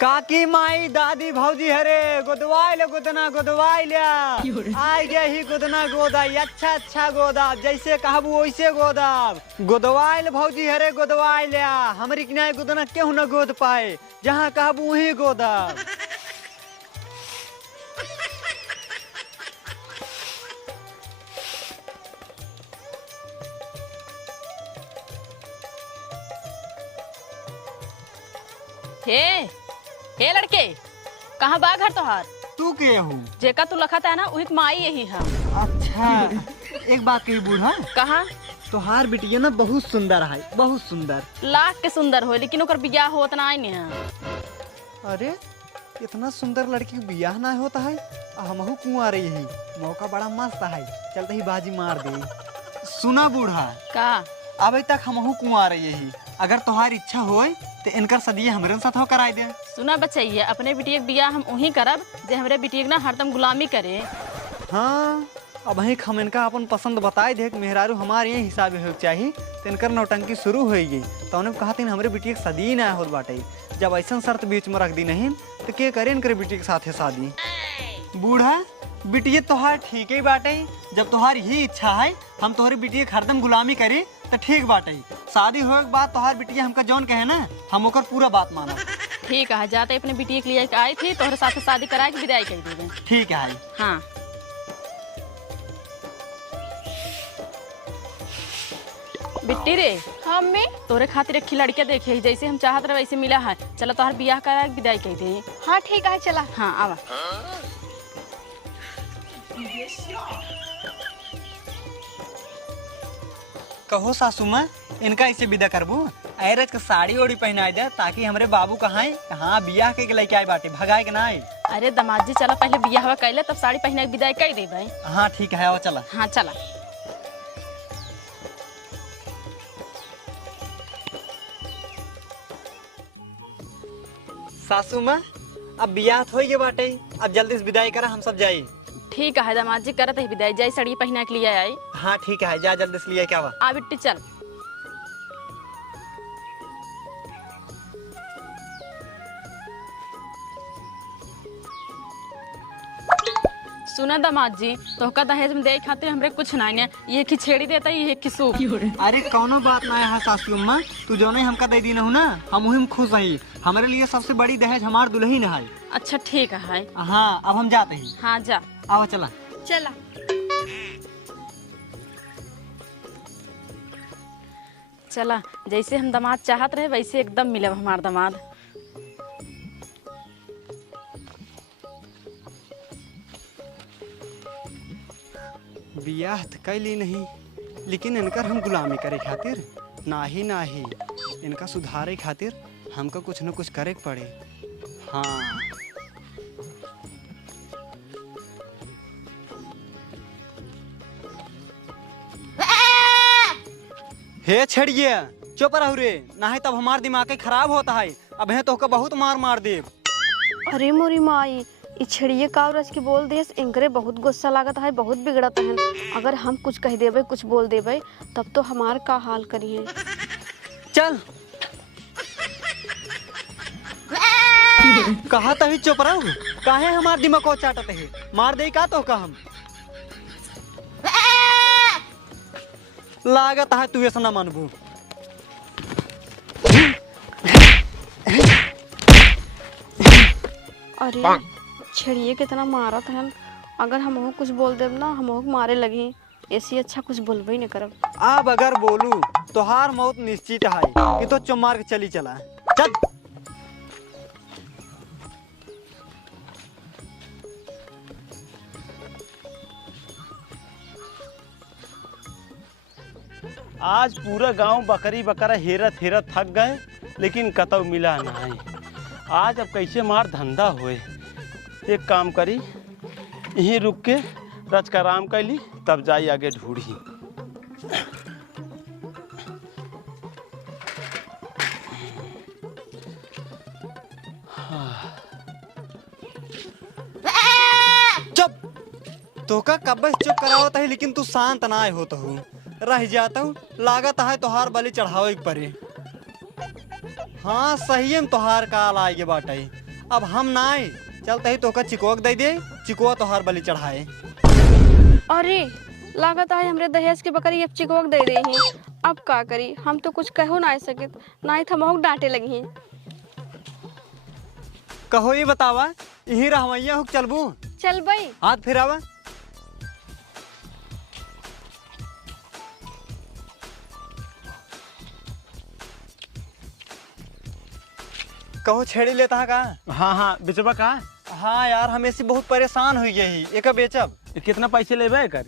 काकी माई दादी भौजी हरे गोदवाइल गोदना गोदवाइल्या आई गया ही गोदना गोदाई अच्छा अच्छा गोदाब जैसे कहबू वैसे गोदाब गोदवाइल भौजी हरे गोदवाइल्या हमरी किनारे गोदना क्यों न गोद पाए जहाँ कहबू वही गोदाब। हे हे लड़के कहाँ बा घर तोहार? तू के हूँ जेका तू लखत है ना वही माई यही है। अच्छा एक बात कही बूढ़ा कहाँ? तोहार बिटिया ना बहुत सुंदर है बहुत सुंदर लाख के सुंदर हो लेकिन ओकर बियाह होत ना नहीं है। अरे इतना सुंदर लड़की के बियाह ना होता है हमहू कुआं रही है मौका बड़ा मस्त है चलते ही बाजी मार दे। सुना बूढ़ा का अभी तक हमहू कुआं रही है अगर तुम्हारी इच्छा होए तो इनकर सदिये हमरे साथ हो कराई दे। सुना बचैया अपने बिटिया के बियाह हम वही करब जे हमरे बिटिया के ना हरदम गुलामी करे। हाँ अब ही हम इनका अपन पसंद बताए दे कि मेहरारू हमारे यही हिसाब हो चाहिए तो इनकर नौटंकी शुरू हो गई तो उन्हें कहा तीन हमारे बिटिया के सदी ना होत बाटे जब ऐसा शर्त बीच में रख दी नहीं तो के करे इनकर बिटिया के साथ शादी। बूढ़ा बिटिया तोहार ठीक ही बाटे जब तोहार ही इच्छा है हम तोहरे बिटिया के हरदम गुलामी करे तो ठीक बाटे शादी हो के बाद तोहार बिटिया हमका जौन कहे ना हम ओकर पूरा बात मानो। ठीक है जाते अपने बिटिया के लिए आई थी तोहरे साथ शादी करा के विदाई कर देवे। ठीक है हाँ बिट्टी रे हमें तोरे खातिर एक लड़के देखे जैसे हम चाहत रहे वैसे मिला है चलो तोहर बियाह करा के विदाई कर दे। हाँ ठीक है चला। हाँ आवा कहो सासू माँ इनका इसे विदा करबू ऐरज के साड़ी ओड़ी पहनाई दे ताकि हमरे बाबू कहाई हाँ बियाह के लेके आए बाटे भगाए के ना आए। अरे दमाद जी चला पहले बियाह कैले तब साड़ी पहने के विदाई कर दे भाई। हाँ ठीक है आओ चला। हाँ चला सासू माँ अब बियाह हो गए बाटे अब जल्दी से विदाई करा हम सब जाए। ठीक है दमाद जी करत है विदाई जाई साड़ी पहना के लिए आई। हाँ ठीक है जा जल्दी से लिए क्या हुआ। आ बिट्टी चल सुना दमाद जी तो का दहेज में दे खातिर हमरे कुछ नहीं है ये खिचड़ी देता ये खिसू। अरे कौनो बात ना है सासू अम्मा तू जो नहीं हमका दे दी ना ना हम वही खुश रही हमारे लिए सबसे बड़ी दहेज हमार दुल्हन है। अच्छा ठीक है। हाँ अब हम जाते हैं। हाँ जा आओ चला चला चला जैसे हम दामाद चाहत रहे वैसे एकदम मिले हमार दामाद। बियाह तो कैली नहीं लेकिन इनकर हम गुलामी करे खातिर नाही इनका सुधारे खातिर हमको कुछ न कुछ करे पड़े। हाँ हे छड़िए चुप रहू रे नहीं तब हमार दिमाग खराब होता है अब है तो बहुत मार दे। अरे मोरी माई इछड़िए कावरज की बोल दे इनकरे बहुत गुस्सा लागत है बहुत बिगड़त है अगर हम कुछ कह देवे कुछ बोल देवे तब तो हमार का हाल करिए। चल कहा तभी चुप रहू काहे हमार दिमाग को चाटते है मार दे का तो हम लागत है तू ऐसा ना मानबू। अरे छड़िए कितना मारत है अगर हम कुछ बोल देव ना हम मारे लगी ऐसी अच्छा कुछ बोलबे ही नहीं करब। अब अगर बोलू तो हार मौत निश्चित है कि तो चुप मार के चली चला चल। आज पूरा गांव बकरी बकरा हेरत हेरत थक गए लेकिन कतौ मिला नहीं। आज अब कैसे मार धंधा होए एक काम करी यहीं रुक के रच का आराम कैली तब जाई आगे ढूंढी। चुप तो का कब चुप करावत है लेकिन तू शांत ना हो तो रह जाता हूँ लागत है तोहार बलि चढ़ावे के परे। हाँ सही में तोहार काल आए बाटे अब हम ना आए चलते ही तोका चिकोक दे दे, चिकोआ तोहार बलि चढ़ाए। अरे लागत है हमरे दहेज की बकरी अब चिकोक दे रही हैं। अब का करी, हम तो कुछ कहो ना सके, ना ही थमोक डांटे लगी हैं। कहो ये बतावा, यही रहवैया हुक चलबू? चल भाई। हाथ फिरावा। कहो छेड़ी लेता है का? हाँ हाँ बेचबा का? हाँ यार, हम ऐसी बहुत परेशान हो गई। एक बेचब। कितना पैसे लेबे कर?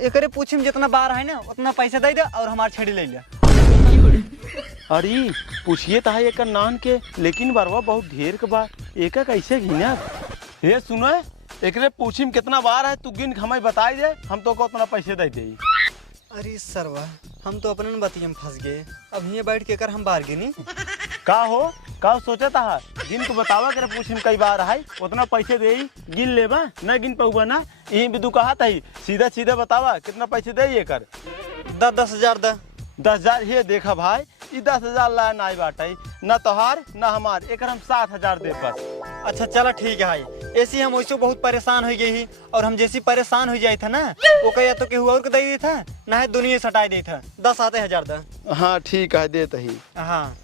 एकरे पूछिम जितना बार है ना उतना पैसा दे दे और हमार छेड़ी ले लिया। अरे पूछिए तो है एक नान के, लेकिन बरवा बहुत ढेर के बार एक कैसे घिना। ये सुनो, एकरे पूछिम कितना बार है, तू गिन हमें बताई दे, हम तो को उतना पैसे दे दे। अरे सरवा, हम तो अपने बतियम फंस गए। अब ये बैठ के कर हम बाहर गिनी। का हो का सोचा था गिन को बतावा करे पूछिम कई बार है, उतना पैसे दे गिन लेबा, ना गिन पाऊबा ना। यही बिदु कहा था सीधा सीधा बतावा कितना पैसे दे ये कर। 10,000 द। 10,000 ये देखा भाई, ये 10,000 ला ना बाटे, ना तोहार ना हमार, एक हम 7,000 दे बस। अच्छा चलो ठीक है भाई, ऐसी हम वैसे बहुत परेशान हो गई और हम जैसी परेशान हो जाए था ना वो कह तो केहू और को दे दी था ना, है दुनिया सटाई दी था। 10,000 द। हाँ ठीक है देता ही। हाँ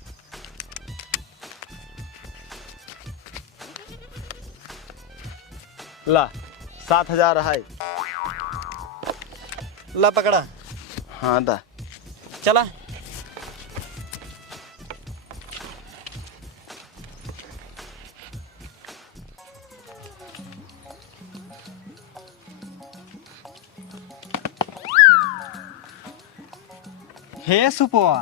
ला 7,000 है। ला पकड़ा। हाँ दा। चला। हे सुपुआ,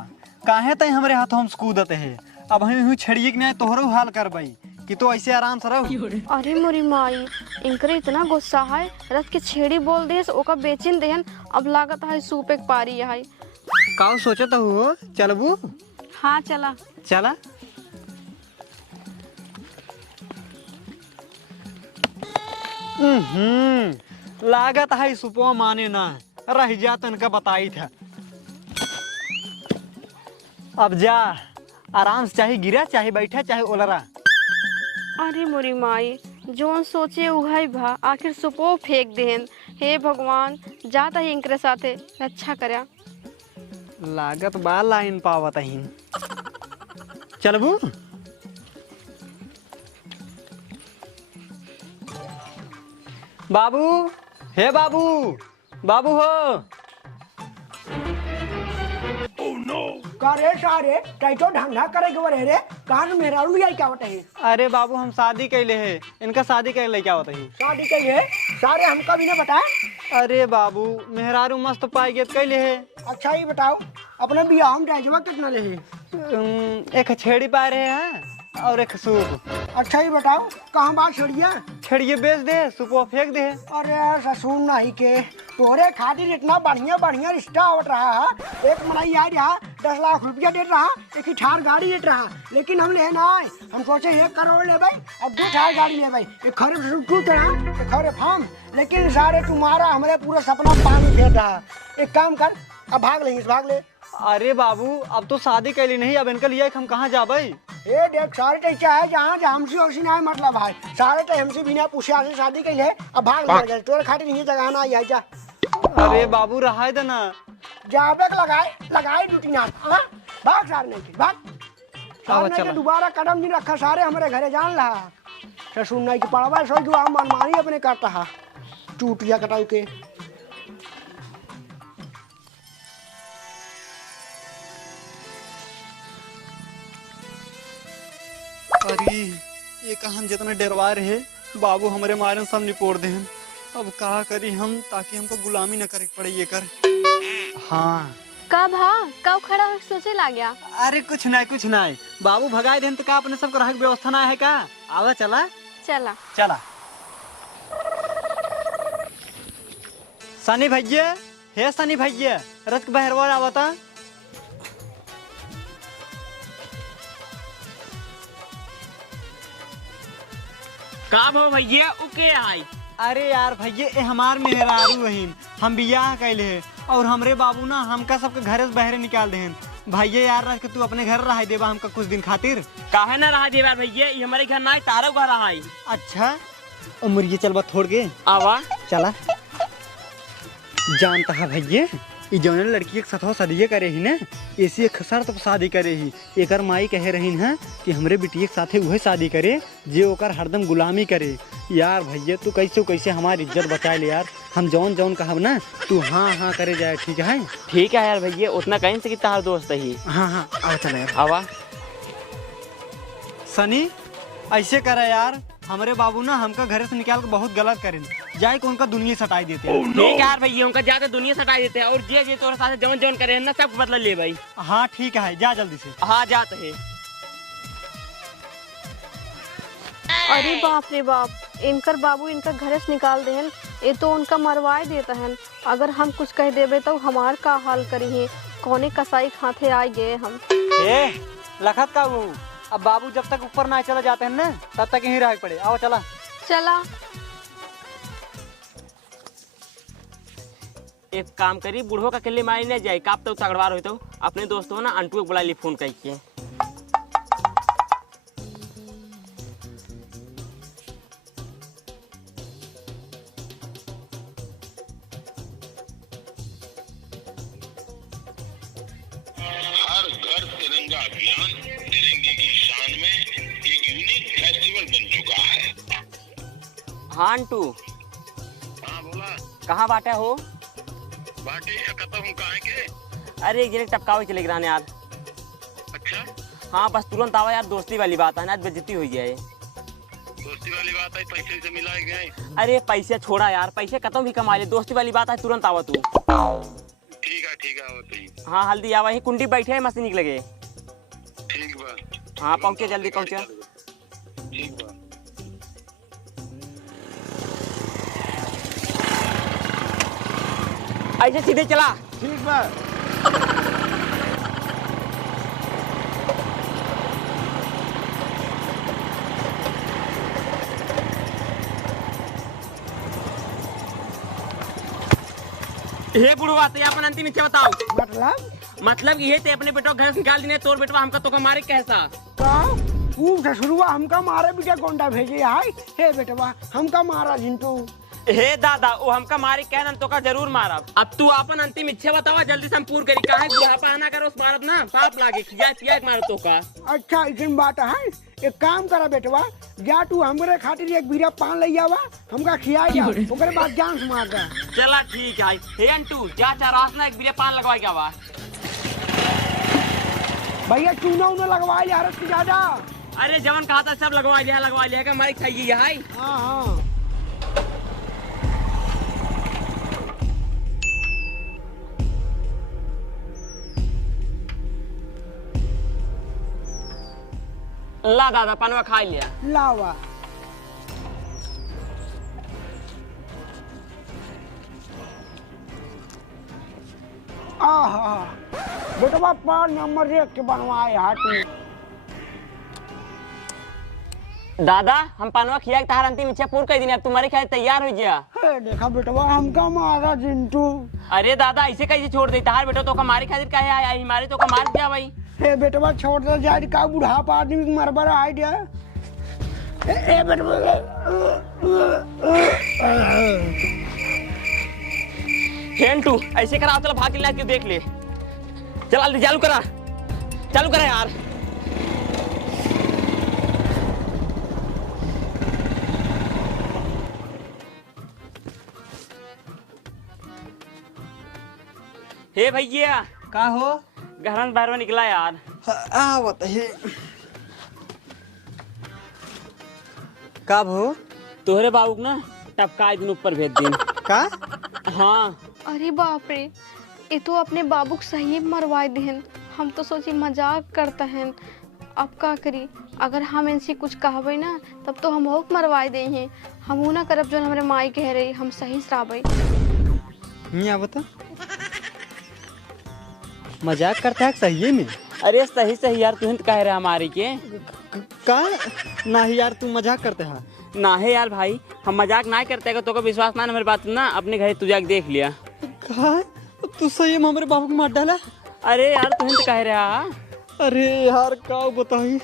काहे तय हमरे हाथ हम कूदत है। अब हम छड़िए के तोहरो हाल करबई कि तो ऐसे आराम से रहो। अरे मोरी माई, इनकरे इतना गुस्सा है, रथ के छेड़ी बोल दे ओका बेचिन देहन। अब लागत है सूप एक पारी है। का सोचत हो चलबू? हाँ चला। चला। लागत है सुपुआ माने ना रह जा, तनका बताई था। अब जा आराम से, चाहे गिरा चाहे बैठा चाहे ओलरा। अरे मोरी माई, जोन सोचे उहाई भा, आखिर सुपो फेंक देहन। हे भगवान, जाता ही इनकरे साथे रक्षा करया। लागत बा लाइन पावत ही। चलबू? बाबू, हे बाबू, बाबू हो। का रे सारे टाइटो धंधा करे के बरे रे, कान मेरा रुई क्या बताई? अरे बाबू, हम शादी कैले है, इनका शादी कैले क्या होता है? शादी कई है सारे, हमका भी ना बताए। अरे बाबू, मेहरारू मस्त पाई गेत कैले है। अच्छा ही बताओ, अपने बियाह में डाइजवा कितना ले है? एक छेड़ी पा रहे हैं और एक सूप। अच्छा ही बताओ, कहाँ बात छोड़िया? छेड़िए बेच दे, सूपो फेंक दे। अरे ससुर नहीं के, तोरे खातिर इतना बढ़िया बढ़िया रिश्ता आवत रहा है। एक मनाई आ रहा 10 लाख रुपया दे रहा, एक ही ठार गाड़ी दे रहा, लेकिन हम ले ना आए। हम सोचे 1 करोड़ ले भाई, अब 2 ठार गाड़ी ले भाई, एक खरे टूट रहा, एक खरे फार्म, लेकिन सारे तुम्हारा हमारे पूरा सपना पानी फेर रहा। एक काम कर, अब भाग ले, भाग ले। अरे बाबू, अब तो शादी कैली नहीं, अब इनके लिए हम कहाँ जाबे? ये देख सारे टैचा है जहाँ हमसे और ना मतलब भाई, सारे टै हमसे बिना पूछे से शादी कही है। अब भाग ले, तोरे खातिर नहीं जगह ना आई जा। अरे बाबू रहा दे ना, जाबे लगाए ड्यूटी ना। हाँ भाग, सारे नहीं के भाग, सारे नहीं के दोबारा कदम नहीं रखा। सारे हमारे घरे जान रहा ससुर नहीं के पड़वा सो जो हम मनमानी अपने करता है टूटिया कटाऊ के। अरे ये कहां जितना डरवा रहे बाबू, हमारे मारे सब निपोड़ दे। अब कहा करी हम ताकि हमको गुलामी न करे पड़े ये कर। हाँ कब कब खड़ा हो सोचे ला गया? अरे कुछ नहीं बाबू, भगाए देन तो का अपने सबको रह व्यवस्था ना है का? आवा चला चला चला। सनी भैया, हे सनी भैया, रथ के बहरवा आवता। का भो भैया उके आई? अरे यार भैया, ए हमार मेहरारू वहीन, हम बियाह कैले है और हमरे बाबू ना हमका सबके घरे से बहरे निकाल देहन। भैया यार रह के तू अपने घर रह देबा हमका कुछ दिन खातिर। काहे ना रहा देवार भैया, ये हमारे घर ना है, तारो घर रहा है। अच्छा उम्र चलबा थोड़ के आवा चला। जानता है भैया ई जौन लड़की एक सथो सदिये करे ही ना, ऐसी एक शर्त पर शादी करे ही। एकर माई कहे रही है कि हमरे बिटिया के साथे वही शादी करे जे ओकर हरदम गुलामी करे। यार भैया तू कैसे हमारी इज्जत बचा ले यार। हम जौन जौन कहब ना तू हाँ हाँ करे जाए, ठीक है? ठीक है यार भैया, उतना कहीं से कि तार दोस्त ही। हाँ हाँ आ चल यार। आवा सनी ऐसे करे यार, हमारे बाबू ना हमका घर से निकाल के बहुत गलत करें, जाए को उनका दुनिया सटाई देते हैं। ठीक है यार भैया, उनका ज्यादा दुनिया सटाई देते हैं और जे तोरे साथ जवन जवन करे हैं ना सब बदला ले भाई। हाँ ठीक है, जा जल्दी से। हाँ जाते है। अरे बाप रे बाप, इनकर बाबू इनका घर से निकाल देहन, ये तो उनका मरवाए देता है। अगर हम कुछ कह देबे तो हमार का हाल करी है, कौने कसाई खाते आ गए हम। ए लखत का वो, अब बाबू जब तक ऊपर ना चला जाते हैं ना तब तक यहीं रह पड़े। आओ चला चला। एक काम करी, बुढ़ो का किले मारी न जाए, काप तो तगड़वार हो तो अपने दोस्तों हो ना अंटू को बुला ली फोन करके। हर घर तिरंगा अभियान तिरंगे की शान में एक यूनिक फेस्टिवल बन चुका है। हाँ अंटू हाँ बोला, कहाँ बाटे हो? बाटे या कतम हूँ कहाँ के? अरे एक जने टपकावे चले गिराने यार। अच्छा हाँ बस तुरंत आवा यार, दोस्ती वाली बात है ना, आज बेइज्जती हुई है। दोस्ती वाली बात है, पैसे से मिलाए गए। अरे पैसे छोड़ा यार, पैसे खत्म भी कमा ले, दोस्ती वाली बात है, तुरंत आवा तू। ठीक है वो तो ही। हाँ हल्दी आवा, ही कुंडी बैठे है मशीन लगे। ठीक बा। हाँ पहुँचे, जल्दी पहुँचे। ठीक बा। ऐसे सीधे चला। ठीक बा। हे बुढ़वा तो अपन अंतिम इच्छा बताओ। मतलब ये ते अपने बेटो घर से निकाल दिने, तोर बेटवा हमका तो मारे कैसा? का ऊ ससुरुआ हमका मारे बिटिया गोंडा भेजे हाय। हे बेटवा हमका मारा झिंटू। हे दादा वो हमका मारे कहना तो का जरूर मारब। अब तू अपन अंतिम इच्छा बतावा, जल्दी से हम पूर्ण करी। काहे बुढ़ापा आना करो उस मारब ना, पाप लागे खिया पिया मार तो का। अच्छा इतनी बात है, एक काम करा बेटवा, जा तू हमरे खातिर एक बीरा पान ले आवा, हमका खिया जा, ओकरे बाद जान से मार दे। चला ठीक है। हे अंटू जा चारास ना एक बीरे पान लगवाए क्या बा? भैया चूना उना लगवा लिया रस ज्यादा। अरे जवन कहा था सब लगवा लिया का मारी खाइए है। हाँ हाँ ला दादा पानवा खा लिया। लावा। आहा बेटवा पान नंबर 1 के बनवाए हाथी। दादा हम पानवा खिया तार अंतिम इच्छा पूर्ण कर दी, अब तुम्हारे ख्याल तैयार हो गया। हे देखा बेटवा हमका मारा जिंटू। अरे दादा ऐसे कैसे छोड़ दे, तार बेटो तो हमारे खातिर कहे आया, हमारे तो का मार दिया भाई। हे बेटवा छोड़ दे जाए, का बुढ़ापा आदमी मरबर आइडिया। ए बेटवा हेंटू ऐसे करा, चल भाग के क्यों देख ले। चल चालू करा यार। हे भैया का हो? घर में बाहर निकला यार। आ बताइए कब हो? तोहरे बाबू को ना टपका दिन ऊपर भेज दिन का? हाँ अरे बाप रे, ये तो अपने बाबू को सही मरवा देहन। हम तो सोची मजाक करता है, अब का करी? अगर हम इनसे कुछ कहबे ना तब तो हम हो मरवा दे हैं। हम ना करब जो हमारे माई कह रही, हम सही सराबे। यहाँ बता मजाक करता है सही में? अरे सही यार, तू हिंद कह रहा हमारी के का? नहीं यार तू मजाक करते हैं। ना है यार भाई, हम मजाक ना करते तो विश्वास ना हमारी बात ना, अपने घर तुझे देख लिया। का? तू सही में हमारे बाबू को मार डाला? अरे यार तुम तो कह रहा। अरे यार का बताई,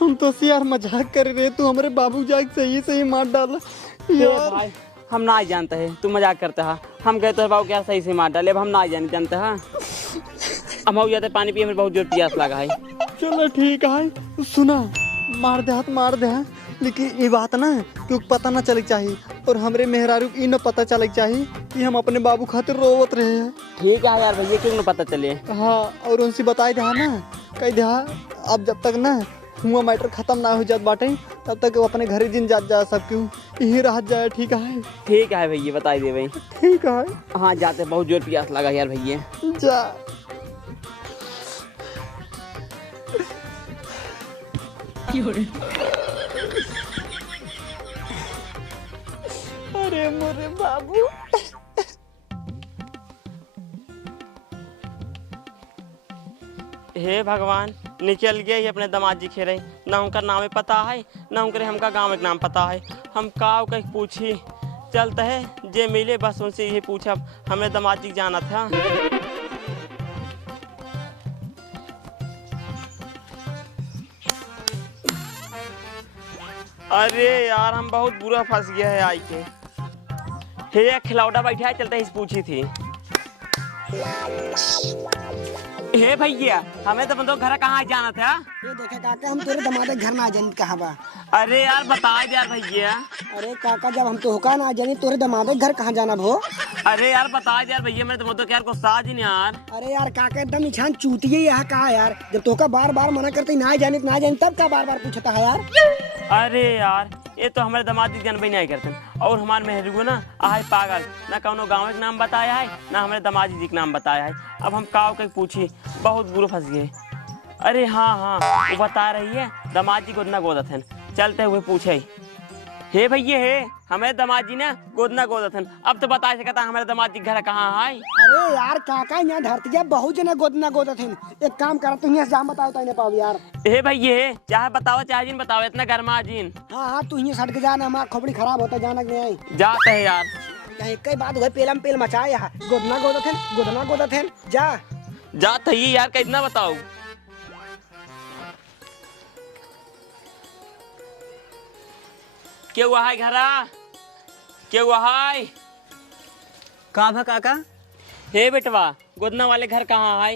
हम तो से यार मजाक कर रहे, तू हमारे बाबू जाग सही सही मार डाल यार। भाई हम ना ही जानते हैं, तू मजाक करता है। हम कहते हैं बाबू क्या सही से मार डाले, अब हम ना ही जानते हैं। हम हो जाते पानी पिए, मेरे बहुत जोर प्यास लगा है। चलो ठीक है, सुना मार दे लेकिन ये बात ना क्योंकि पता ना चले चाहिए, और हमरे मेहरारू को न पता चले चाहिए कि हम अपने बाबू खातिर रोवत रहे हैं। ठीक है यार भैया, क्यों ना पता चले। हाँ, और उनसे बताए दे ना, कह दे अब जब तक ना हुआ मैटर खत्म ना हो जात बाटे तब तक वो अपने घरे जिन जा सब क्यों यही रह जाए। ठीक है? ठीक है भैया, बता दे भाई। ठीक है, हाँ जाते, बहुत जोर प्यास लगा यार भैया। जा। अरे मोरे बाबू, हे भगवान, निकल गए ही अपने दामाद जी खेरे। ना उनका नाम पता है, ना उनके हमका गाँव का नाम पता है। हम काव कहीं पूछी चलता है, जे मिले बस उनसे यही पूछा हमें दामाद जी जाना था। अरे यार हम बहुत बुरा फंस गया है आई के। हे खिलौड़ा बैठा है, चलते ही पूछी थी। हे भैया, हमें तो बंदो घर कहाँ जाना था। ये देखे काका, हम तेरे दमादे घर ना जानी कहाँ बा। अरे यार बता यार भैया। अरे काका, जब हम तो होका ना जानी तोरे दमादे घर कहाँ जाना भो। अरे यार बता यार भैया, मैं तो यार गुस्सा जी यार। अरे यार काका, एकदम निछान चूतिए यहाँ कहा यार, जब तोका बार बार मना करते ना जाने तब का बार बार पूछता है यार। अरे यार ये तो हमारे दामाद जी जानबे नहीं करते, और हमारे मेहरू ना आए पागल, ना कौनो गाँव के नाम बताया है, ना हमारे दामाद जी के नाम बताया है। अब हम काव के पूछी, बहुत बुरा फंस गए। अरे हाँ वो बता रही है दामाद जी गोदना गोदत है, चलते हुए पूछे। हे भैया हे, हमारे दामाद जी ना गोदना गोदत है। अब तो बता सकता हमारे दामाद जी घर कहाँ है। अरे यार काका, यहाँ धरती बहुत जना गोदना गोदत है। एक काम कर, तू यहाँ जाम बताओ तो पाओ यार। हे भैया हे, चाहे बताओ चाहे जिन बताओ, इतना गर्मा जिन। हाँ तू यहाँ सट के जाना, हमारा खोपड़ी खराब होता जाना नहीं जाते है यार। यहाँ कई बात हुई, पेलम पेल मचा यहाँ गोदना गोदत है जा। जाते ही यार, कितना बताओ। क्या हुआ है घरा, क्या हुआ है। कहाँ भा काका? हे बेटवा, गोदना वाले घर कहाँ है।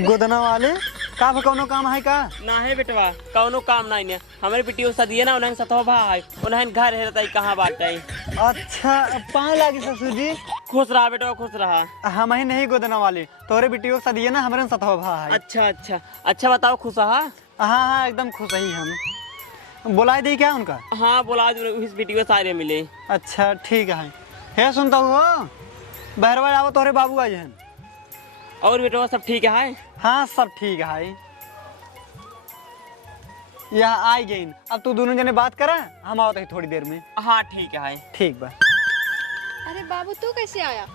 गोदना वाले का भा कौनो काम है का? ना है बेटवा, कौनो काम नहीं ने। हमारे बेटियों सदिए ना उन्हें सतोभा है, उन्हें घर है रहता कहाँ बात है। अच्छा, पाँव लागे ससुर जी। खुश रहा बेटवा, खुश रहा। हम ही नहीं गोदना वाले, तोरे बेटियों सदिए ना हमारे सतवा भा है। अच्छा बताओ, खुश रहा। हाँ एकदम खुश ही हम। बुलाए दी क्या उनका? हाँ बोला, इस वीडियो सारे मिले। अच्छा ठीक है। हे सुनता हूँ बहरवा आओ, तोरे बाबू आज हैं। और बेटवा सब ठीक है? हाँ सब ठीक है। यहाँ आई गई, अब तू दोनों जने बात करा, हम आओ थोड़ी देर में। हाँ ठीक है। ठीक बा। अरे बाबू तू कैसे आया?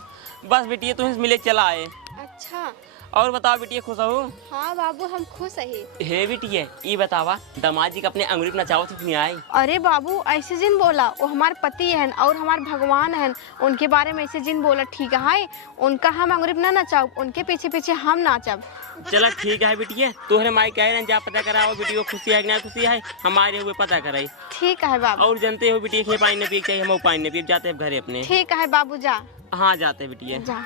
बस बेटिए तुम्हें मिले चला आए। अच्छा। और बताओ बेटिए, खुश हो? हाँ बाबू, हम खुश है। हे बेटिए, ये बतावा दामाद जी का अपने अंगुरी पे नचाओ तो नहीं आए। अरे बाबू ऐसे जिन बोला, वो हमारे पति हैं और हमारे भगवान हैं, उनके बारे में ऐसे जिन बोला। ठीक है, उनका हम अंगुरी पे ना नचाओ, उनके पीछे पीछे हम नाचब। चलो ठीक है बेटिए, तोहरे माई कह रहे हैं जा पता कराओ बेटी को खुशी है कि ना खुशी है, हमारे हुए पता कराई। ठीक है बाबू। और जानते हो बेटी, खे पानी न पी चाहिए, हम पानी न पी, जाते हैं घरे अपने। ठीक है बाबू, जा। हाँ जाते बेटिए। जा।